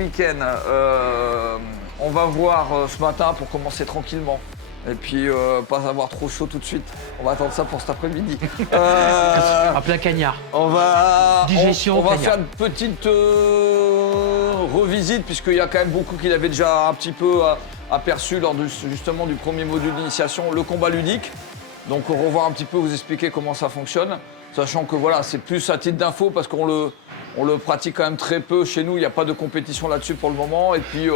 week-end, on va voir ce matin pour commencer tranquillement. Et puis, pas avoir trop chaud tout de suite. On va attendre ça pour cet après-midi. En plein cagnard. On va Cagnard. faire une petite revisite, puisqu'il y a quand même beaucoup qui l'avaient déjà un petit peu aperçu lors justement du premier module d'initiation, le combat ludique. Donc, revoir un petit peu, vous expliquer comment ça fonctionne. Sachant que voilà, c'est plus à titre d'info, parce qu'on le pratique quand même très peu chez nous. Il n'y a pas de compétition là-dessus pour le moment. Et puis,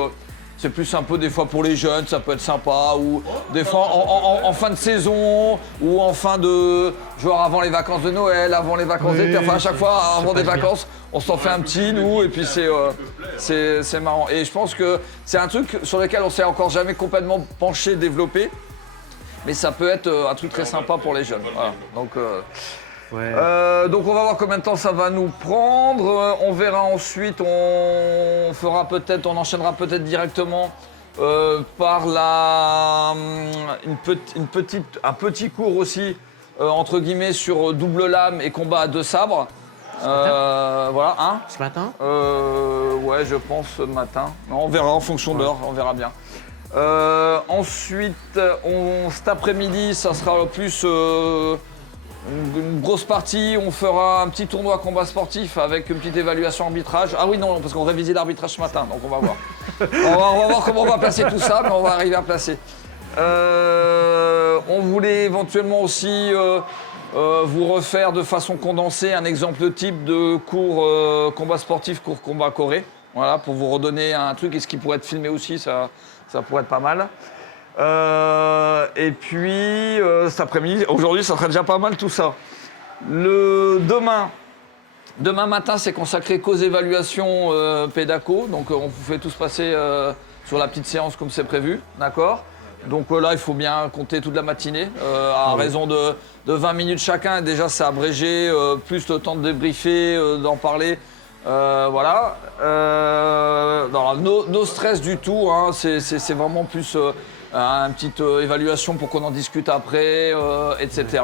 c'est plus un peu des fois pour les jeunes, ça peut être sympa, ou des fois en fin de saison, ou en fin de, genre avant les vacances de Noël, avant les vacances d'été, enfin à chaque fois avant des vacances, on s'en fait un petit nous, et puis c'est marrant. Et je pense que c'est un truc sur lequel on s'est encore jamais complètement penché, développé, mais ça peut être un truc très sympa pour les jeunes. Voilà. Donc on va voir combien de temps ça va nous prendre. On verra ensuite, on enchaînera peut-être directement par un petit cours aussi entre guillemets sur double lame et combat à deux sabres. Voilà, hein. Ce matin Ouais, je pense ce matin. Non, on verra en fonction de l'heure, on verra bien. Ensuite, cet après-midi, ça sera plus une grosse partie, on fera un petit tournoi combat sportif avec une petite évaluation arbitrage. Ah oui, non, parce qu'on révisait l'arbitrage ce matin, donc on va voir. on va voir comment on va placer tout ça, mais on va arriver à placer. On voulait éventuellement aussi vous refaire de façon condensée un exemple type de cours combat sportif, cours combat coré. Voilà, pour vous redonner un truc, et ce qui pourrait être filmé aussi, ça pourrait être pas mal. Et puis cet après-midi, aujourd'hui ça serait déjà pas mal tout ça. Demain matin c'est consacré qu'aux évaluations pédaco, donc on vous fait tous passer sur la petite séance comme c'est prévu, d'accord? Donc là il faut bien compter toute la matinée, à raison de 20 minutes chacun, et déjà c'est abrégé, plus le temps de débriefer, d'en parler. Voilà. No stress du tout, hein, c'est vraiment plus une petite évaluation pour qu'on en discute après, etc.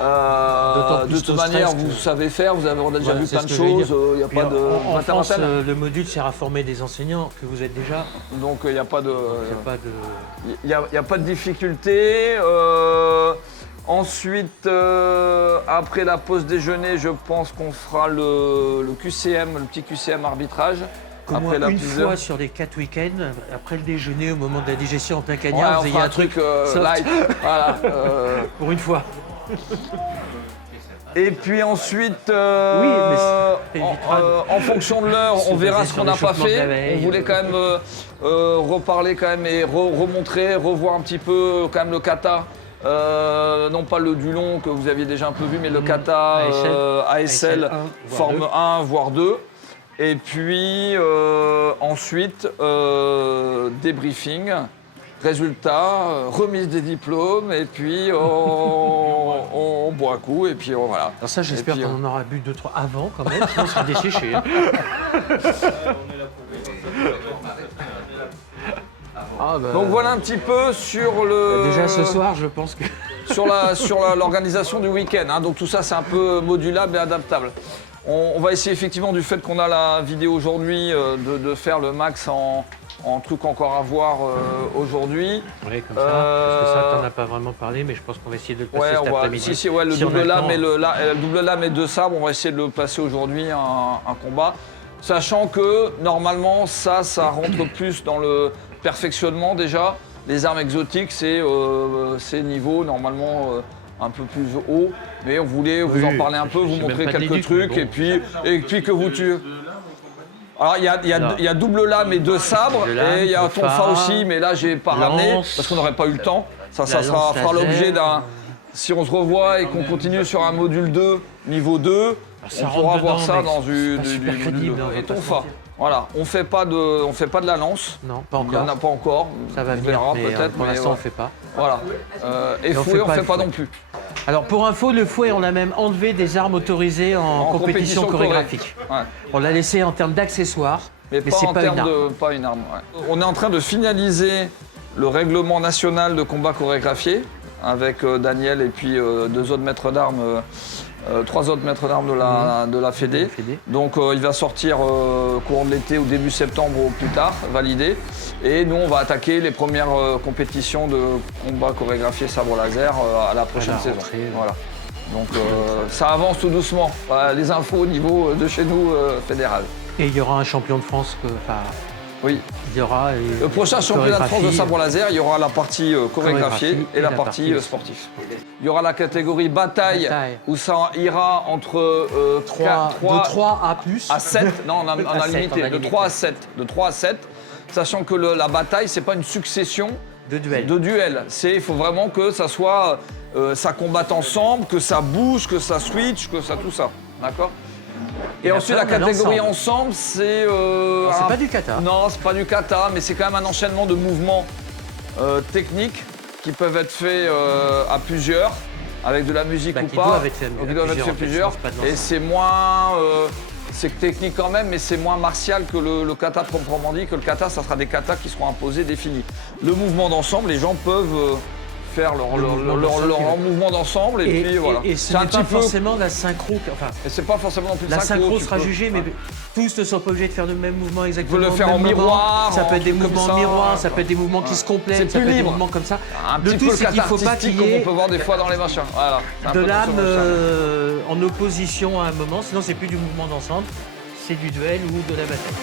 De toute manière, vous savez faire, on a déjà vu plein de choses, il n'y a pas de... En France, le module sert à former des enseignants que vous êtes déjà. Donc il n'y a pas de... Il n'y a pas de difficulté. Ensuite, après la pause déjeuner, je pense qu'on fera le QCM, le petit QCM arbitrage. Après une fois sur les 4 week-ends, après le déjeuner, au moment de la digestion en plein cagnard, vous ayez un truc light. Voilà, pour une fois. Et puis ensuite, en fonction de l'heure, on verra ce qu'on n'a pas fait. On voulait quand même reparler quand même et remontrer, revoir un petit peu quand même le kata. Non pas le du long que vous aviez déjà un peu vu, mais le kata ASL forme 1 voire 2. Et puis ensuite, débriefing, résultats, remise des diplômes, et puis on boit un coup, et puis voilà. Alors ça, j'espère qu'on en aura bu 2-3 avant quand même, sinon on sera desséché. Donc voilà un petit peu sur le... Déjà ce soir, je pense que... sur l'organisation du week-end, hein. Donc tout ça, c'est un peu modulable et adaptable. On va essayer effectivement, du fait qu'on a la vidéo aujourd'hui, de faire le max en trucs encore à voir aujourd'hui. Oui, comme ça, parce que ça, t'en as pas vraiment parlé, mais je pense qu'on va essayer de le placer cet après-midi. Le double lame et le double lame et deux sabres, on va essayer de le placer aujourd'hui, un combat. Sachant que, normalement, ça rentre plus dans le perfectionnement déjà. Les armes exotiques, c'est niveau, normalement, un peu plus haut. Mais on voulait vous en parler un peu, vous montrer quelques trucs, et puis que vous tuez. Alors il y a double lame et deux sabres, et il y a tonfa aussi, mais là j'ai pas ramené parce qu'on n'aurait pas eu le temps. Ça fera l'objet d'un... Si on se revoit et qu'on continue sur un module 2, niveau 2, on pourra voir ça dans du module 2. Et tonfa. Voilà, on fait pas de la lance. Non, pas encore. Il n'y en a pas encore. Ça va venir, peut-être. Pour l'instant, on fait pas. Voilà. Et fouet, on fait pas non plus. Alors pour info, le fouet, on a même enlevé des armes autorisées en compétition chorégraphique. Ouais. On l'a laissé en termes d'accessoires, mais c'est pas une arme. Pas une arme. Ouais. On est en train de finaliser le règlement national de combat chorégraphié avec Daniel et puis 2 autres maîtres d'armes 3 autres maîtres d'armes de la Fédé. Donc il va sortir courant de l'été ou début septembre au plus tard, validé. Et nous, on va attaquer les premières compétitions de combat chorégraphié sabre laser à la prochaine saison. Voilà. Donc ça avance tout doucement. Voilà, les infos au niveau de chez nous fédéral. Et il y aura un champion de France oui. Il y aura le prochain championnat de France de sabre laser, il y aura la partie chorégraphiée et la partie sportive. Il y aura la catégorie bataille. Où ça ira entre de 3 à plus. À 7, non, on a limité, de 3 à 7. De 3 à 7, sachant que la bataille, c'est pas une succession de duels. Il faut vraiment que ça soit, ça combatte ensemble, que ça bouge, que ça switch, que ça tout ça. D'accord? Et ensuite, la catégorie ensemble, c'est... c'est pas du kata. Non, c'est pas du kata, mais c'est quand même un enchaînement de mouvements techniques qui peuvent être faits à plusieurs, avec de la musique ou qui pas. doivent être faits plusieurs. Et c'est moins... c'est technique quand même, mais c'est moins martial que le kata proprement dit, que le kata, ça sera des katas qui seront imposés, définis. Le mouvement d'ensemble, les gens peuvent... faire leur mouvement d'ensemble et puis voilà. Et ce n'est pas forcément la synchro. Enfin, c'est pas forcément non plus la synchro sera jugée, mais tous ne sont pas obligés de faire le même mouvement exactement. Tu peux le faire en miroir. Ça peut être des mouvements en miroir, ça peut être des mouvements qui se complètent, ça peut être des mouvements comme ça. Un petit peu le kata artistique comme on peut voir des fois dans les machins. Voilà. De l'âme en opposition à un moment, sinon c'est plus du mouvement d'ensemble, c'est du duel ou de la bataille.